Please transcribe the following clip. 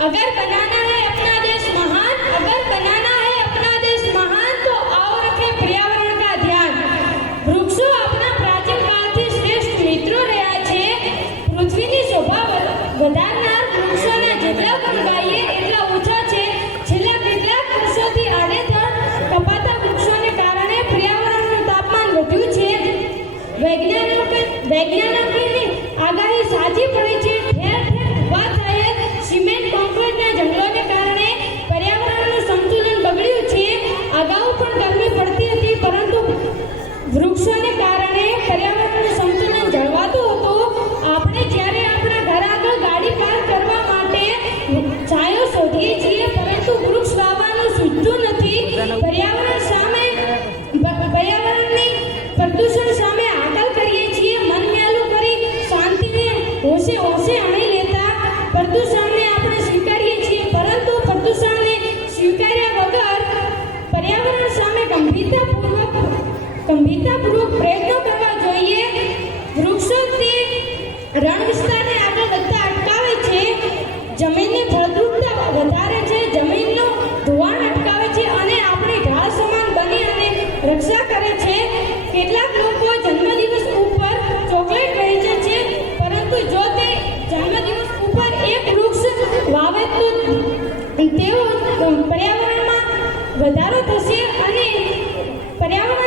अगर बनाना है अपना देश महान अगर बनाना है अपना देश महान तो आओ रखें पर्यावरण का ધ્યાન વૃક્ષો આપણા પ્રાચીન કાળથી શ્રેષ્ઠ મિત્રો રહ્યા છે પૃથ્વીની શોભા વધ- વધારનાર વૃક્ષોના જેટલા પણ ગાઈએ એટલા ઓછા છે છેલ્લા કેટલાક વર્ષોથી આડેધડ કપાતા વૃક્ષોને કારણે પર્યાવરણનું તાપમાન વધ્યું છે વૈજ્ઞાનિકો વૈજ્ઞાનિકોની કારણે પર્યાવરણનું સંતુલન જળવાતું હતું, આપણે જ્યારે આપણા ઘર આગળ ગાડી પાર્ક કરવા માટે છાંયો શોધીએ છીએ, પરંતુ વૃક્ષ વાવવાનું સૂચતું નથી. પર્યાવરણ સામે પર્યાવરણની પ્રદૂષણ સામે આકલ કરીએ છીએ. મન મ્યાલું કરી શાંતિને હોશે હોશે અણી લેતા પ્રદૂષણને આપણે સ્વીકારીએ છીએ. પરંતુ પ્રદૂષણને સ્વીકાર્યા વગર પર્યાવરણ સામે ગંભીરતાપૂર્વક ગંભીરતાપૂર્વક પ્રયત્નો રણ વિસ્તારને આપણે બધા અટકાવે છે. જમીનની ફળદ્રુપતા વધારે છે. જમીનનું ધોવાણ અટકાવે છે અને આપણી ઢાળ સમાન બની અને રક્ષા કરે છે. કેટલાક લોકો જન્મદિવસ ઉપર ચોકલેટ વહેંચે છે, પરંતુ જો તે જન્મદિવસ ઉપર એક વૃક્ષ વાવે તો તેઓ પર્યાવરણમાં વધારો થશે અને પર્યાવરણની